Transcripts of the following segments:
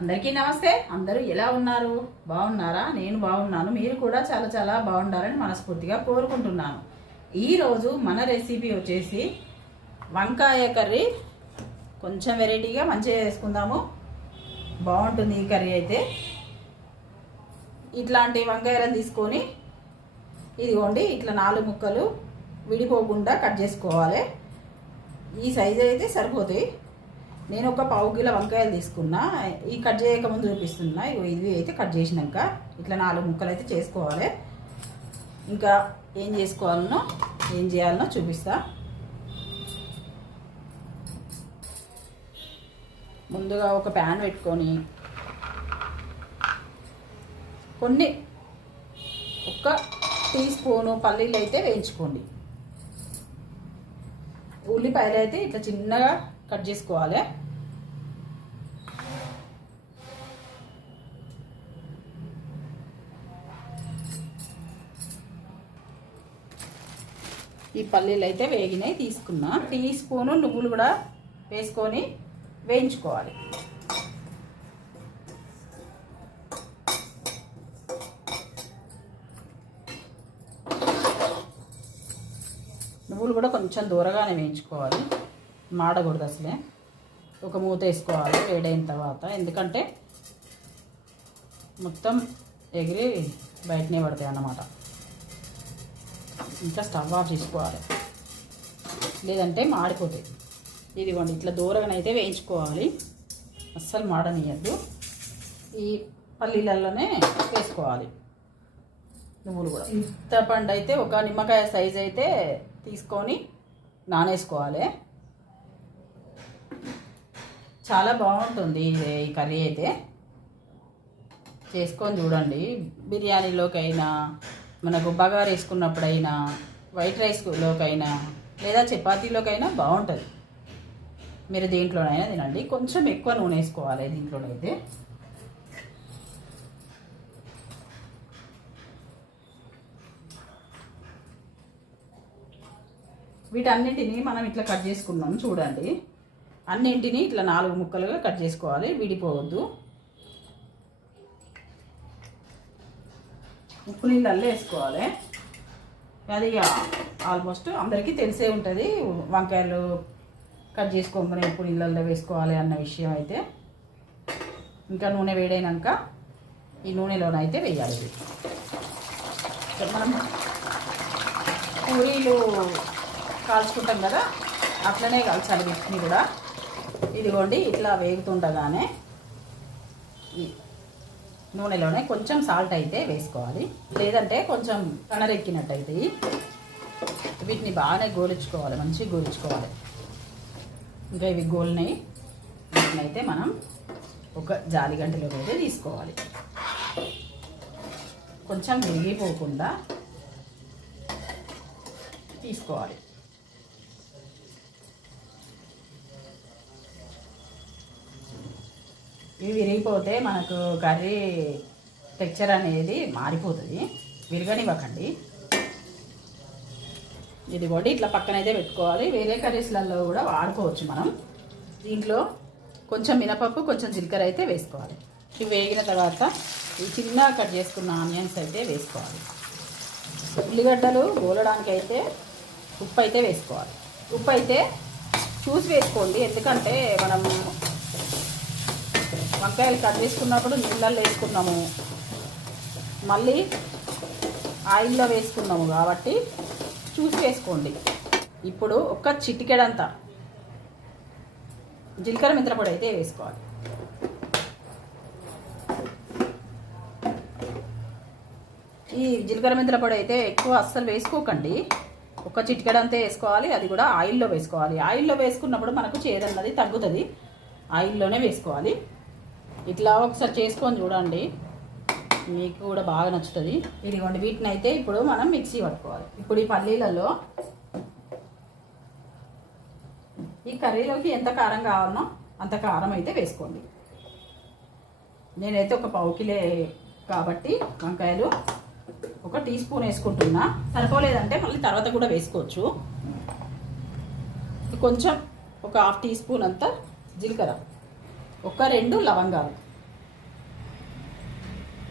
అందరికీ నమస్తే. అందరూ ఎలా ఉన్నారు? బాగున్నారా? నేను బాగున్నాను. మీరు కూడా చాలా చాలా బాగుండాలని మనస్ఫూర్తిగా కోరుకుంటున్నాను. ఈరోజు మన రెసిపీ వచ్చేసి వంకాయ కర్రీ. కొంచెం వెరైటీగా మంచిగా చేసుకుందాము. బాగుంటుంది ఈ కర్రీ అయితే. ఇట్లాంటి వంకాయలను తీసుకొని ఇదిగోండి ఇట్లా నాలుగు ముక్కలు విడిపోకుండా కట్ చేసుకోవాలి. ఈ సైజు అయితే సరిపోతాయి. నేను ఒక పావు కిలో వంకాయలు తీసుకున్నా. ఈ కట్ చేయకముందు చూపిస్తున్నా. ఇగో ఇవి అయితే కట్ చేసినాక ఇట్లా నాలుగు ముక్కలు అయితే చేసుకోవాలి. ఇంకా ఏం చేసుకోవాలనో ఏం చేయాలనో చూపిస్తా. ముందుగా ఒక ప్యాన్ పెట్టుకొని కొన్ని ఒక టీ స్పూను పల్లీలు అయితే వేయించుకోండి. ఉల్లిపాయలు అయితే ఇట్లా చిన్నగా కట్ చేసుకోవాలి. ఈ పల్లీలు అయితే వేగినాయి తీసుకున్నా. టీ స్పూను నువ్వులు కూడా వేసుకొని వేయించుకోవాలి. నువ్వులు కూడా కొంచెం దూరగానే వేయించుకోవాలి. మాడకూడదు అసలే. ఒక మూత వేసుకోవాలి వేడైన తర్వాత. ఎందుకంటే మొత్తం ఎగిరి బయటనే పడతాయి అన్నమాట. ఇంకా స్టవ్ ఆఫ్ చేసుకోవాలి. లేదంటే మాడిపోతాయి. ఇదిగోండి ఇట్లా దూరంగానైతే వేయించుకోవాలి. అస్సలు మాడనియద్దు. ఈ పల్లీలలోనే వేసుకోవాలి. నువ్వులు కూడా. చింతపండు అయితే ఒక నిమ్మకాయ సైజ్ అయితే తీసుకొని నానేసుకోవాలి. చాలా బాగుంటుంది ఈ కర్రీ అయితే. చేసుకొని చూడండి బిర్యానీలోకైనా మనకు బగారు వేసుకున్నప్పుడైనా వైట్ రైస్లోకైనా లేదా చపాతీలోకైనా బాగుంటుంది. మీరు దీంట్లోనైనా తినండి. కొంచెం ఎక్కువ నూనె వేసుకోవాలి దీంట్లోనైతే. వీటన్నింటినీ మనం ఇట్లా కట్ చేసుకున్నాం చూడండి. అన్నింటినీ ఇట్లా నాలుగు ముక్కలుగా కట్ చేసుకోవాలి. విడిపోవద్దు. ఉప్పు నీళ్ళల్లో వేసుకోవాలి. అది ఇక ఆల్మోస్ట్ అందరికీ తెలిసే ఉంటుంది. వంకాయలు కట్ చేసుకోగానే ఉప్పు నీళ్ళల్లో వేసుకోవాలి అన్న విషయం అయితే. ఇంకా నూనె వేడైనాక ఈ నూనెలోనైతే వేయాలి. మనం పూరీలు కాల్చుకుంటాం కదా అట్లనే కాల్చాలి వీటిని కూడా. ఇదిగోండి ఇట్లా వేగుతుండగానే నూనెలోనే కొంచెం సాల్ట్ అయితే వేసుకోవాలి. లేదంటే కొంచెం కనరెక్కినట్టు అవుతాయి వీటిని బాగానే గోలించుకోవాలి మంచిగా గోలించుకోవాలి. ఇంకా ఇవి గోలినాయి. వీటిని అయితే మనం ఒక జాలి అయితే తీసుకోవాలి. కొంచెం విరిగిపోకుండా తీసుకోవాలి. ఇవి విరిగిపోతే మనకు కర్రీ టెక్చర్ అనేది మారిపోతుంది. విరగనివ్వకండి. ఇది కూడా ఇట్లా పక్కనైతే పెట్టుకోవాలి. వేరే కర్రీస్లలో కూడా వాడుకోవచ్చు మనం. దీంట్లో కొంచెం మినపప్పు కొంచెం జీలకర్ర అయితే వేసుకోవాలి. ఇవి వేగిన తర్వాత ఈ చిన్న కట్ చేసుకున్న ఆనియన్స్ అయితే వేసుకోవాలి. ఉల్లిగడ్డలు గోలడానికి అయితే ఉప్పు అయితే వేసుకోవాలి. ఉప్పు అయితే చూసి వేసుకోండి. ఎందుకంటే మనం వంకాయలు కట్ చేసుకున్నప్పుడు నీళ్ళల్లో వేసుకున్నాము. మళ్ళీ ఆయిల్లో వేసుకున్నాము కాబట్టి చూసి వేసుకోండి. ఇప్పుడు ఒక చిటికెడంతా జీలకర్ర మిత్రపొడి అయితే వేసుకోవాలి. ఈ జీలకర్ర మెంతుల పొడి అయితే ఎక్కువ అస్సలు వేసుకోకండి. ఒక చిటికెడంతే వేసుకోవాలి. అది కూడా ఆయిల్లో వేసుకోవాలి. ఆయిల్లో వేసుకున్నప్పుడు మనకు చేదన్నది తగ్గుతుంది. ఆయిల్లోనే వేసుకోవాలి. ఇట్లా ఒకసారి చేసుకొని చూడండి. మీకు కూడా బాగా నచ్చుతుంది. ఇదిగోండి వీటిని అయితే ఇప్పుడు మనం మిక్సీ పట్టుకోవాలి. ఇప్పుడు ఈ పల్లీలలో ఈ కర్రీలోకి ఎంత కారం కావాలనో అంత కారం అయితే వేసుకోండి. నేనైతే ఒక పావు కిలో కాబట్టి వంకాయలు ఒక టీ స్పూన్ వేసుకుంటున్నా. సరిపోలేదంటే మళ్ళీ తర్వాత కూడా వేసుకోవచ్చు. కొంచెం ఒక హాఫ్ టీ స్పూన్ అంతా జీలకర్ర. ఒక రెండు లవంగాలు.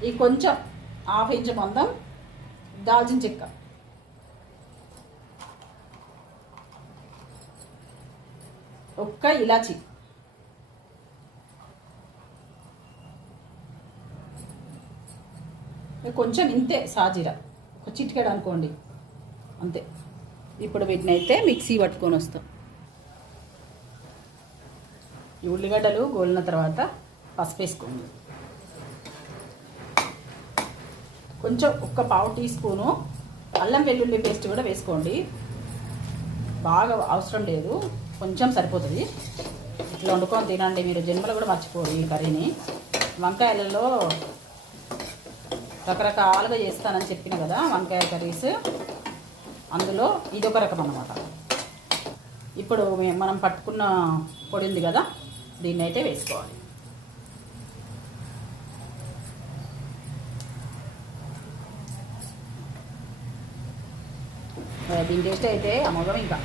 ఈ కొంచెం హాఫ్ ఇంచ్ మందం దాల్చిన చెక్క. ఒక్క ఇలాచి. కొంచెం ఇంతే సాజీరా. ఒక చిటికెడు అనుకోండి. అంతే. ఇప్పుడు వీటినైతే అయితే మిక్సీ పట్టుకొని వస్తాం. ఈ ఉల్లిగడ్డలు గోలిన తర్వాత పసుపు వేసుకోండి. కొంచెం ఒక్క పావు టీ స్పూను అల్లం వెల్లుల్లి పేస్ట్ కూడా వేసుకోండి. బాగా అవసరం లేదు కొంచెం సరిపోతుంది. ఇట్లా వండుకొని తినండి మీరు జన్మలో కూడా మర్చిపోరు ఈ కర్రీని. వంకాయలలో రకరకాలుగా చేస్తానని చెప్పిన కదా వంకాయ కర్రీస్ అందులో ఇదొక రకం అన్నమాట. ఇప్పుడు మనం పట్టుకున్న పొడి ఉంది కదా దీన్ని అయితే వేసుకోవాలి దీని టేస్ట్ అయితే అమోఘం ఇంకా.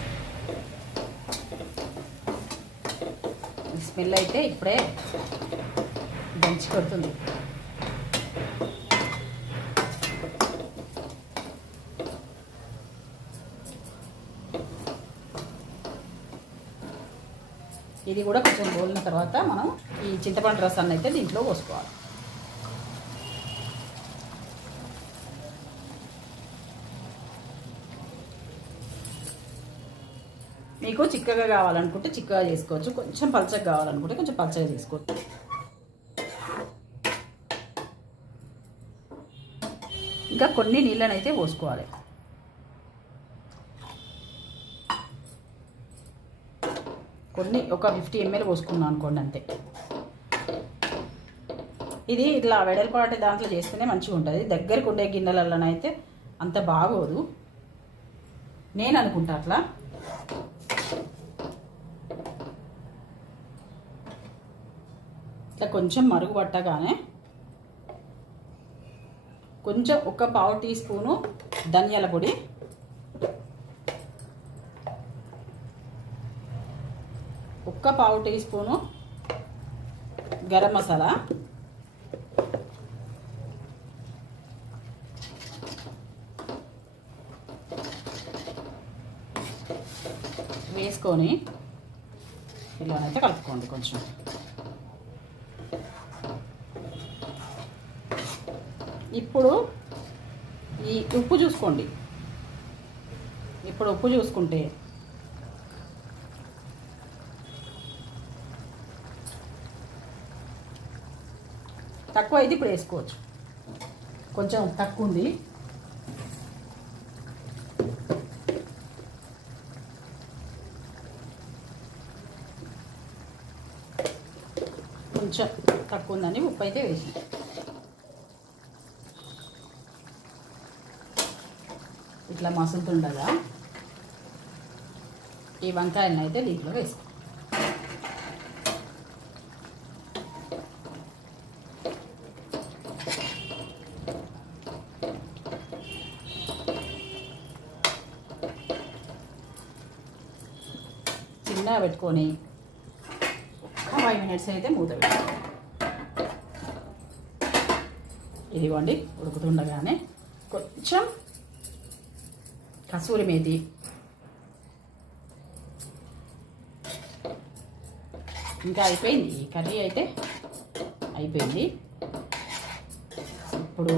స్మెల్ అయితే ఇప్పుడే దంచి కొడుతుంది. ఇది కూడా కొంచెం గోలిన తర్వాత మనం ఈ చింతపండు రసాన్ని అయితే దీంట్లో పోసుకోవాలి. మీకు చిక్కగా కావాలనుకుంటే చిక్కగా చేసుకోవచ్చు. కొంచెం పలచగా కావాలనుకుంటే కొంచెం పలచగా చేసుకోవచ్చు. ఇంకా కొన్ని నీళ్ళనైతే పోసుకోవాలి. కొన్ని ఒక ఫిఫ్టీ ఎంఎల్ పోసుకున్నాం అనుకోండి అంతే. ఇది ఇట్లా వెడల్పాటి దాంట్లో చేస్తేనే మంచిగా ఉంటుంది. దగ్గరకు ఉండే గిన్నెలలోనైతే అంత బాగోదు. నేను అనుకుంటా అట్లా. ఇట్లా కొంచెం మరుగు పట్టగానే కొంచెం ఒక పావు టీ స్పూను ధనియాల పొడి ఒక్క పావు టీ స్పూను గరం మసాలా. వేసుకొని ఇలానైతే కలుపుకోండి కొంచెం. ఇప్పుడు ఈ ఉప్పు చూసుకోండి. ఇప్పుడు ఉప్పు చూసుకుంటే తక్కువ అయితే ఇప్పుడు వేసుకోవచ్చు. కొంచెం తక్కువ ఉంది. కొంచెం తక్కువ ఉందని ఉప్పు అయితే వేసి. ఇట్లా మసులుతుండగా ఈ వంకాయలను అయితే దీంట్లో వేసుకో చిన్నగా పెట్టుకొని ఫైవ్ మినిట్స్ అయితే మూత పెట్టుకోవాలి ఇదిగోండి ఉడుకుతుండగానే కొంచెం కసూరి మేతి ఇంకా అయిపోయింది. ఈ కర్రీ అయితే అయిపోయింది. ఇప్పుడు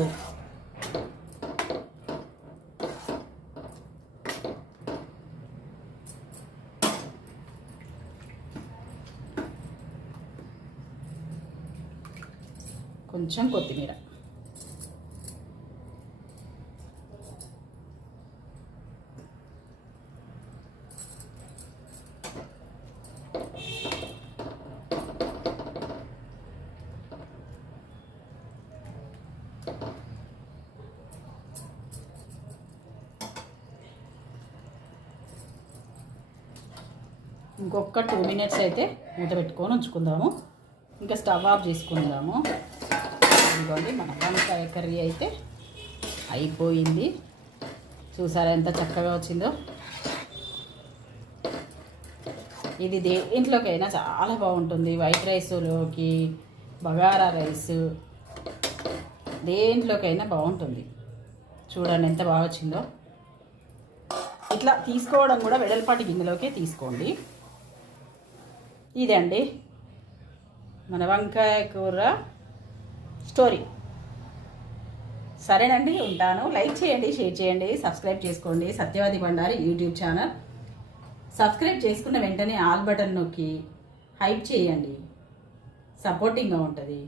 కొంచెం కొత్తిమీర. ఇంకొక టూ మినిట్స్ అయితే మూత పెట్టుకొని ఉంచుకుందాము. ఇంకా స్టవ్ ఆఫ్ చేసుకుందాము. ఇదిగోండి మన వంకాయ కర్రీ అయితే అయిపోయింది. చూసారా ఎంత చక్కగా వచ్చిందో? ఇది దేంట్లోకైనా చాలా బాగుంటుంది. వైట్ రైస్లోకి బగారా రైస్ దేంట్లోకైనా బాగుంటుంది. చూడండి ఎంత బాగా వచ్చిందో. ఇట్లా తీసుకోవడం కూడా వెడల్పాటి గిన్నెలోకే తీసుకోండి. ఇదండి మన వంకాయ కూర. స్టోరీ. సరేనండి ఉంటాను. లైక్ చేయండి షేర్ చేయండి సబ్స్క్రైబ్ చేసుకోండి. Satyavadi Bhandari YouTube channel. Subscribe చేసుకున్న వెంటనే ఆల్ బటన్ నొక్కి హైప్ చేయండి. సపోర్టింగ్గా ఉంటుంది.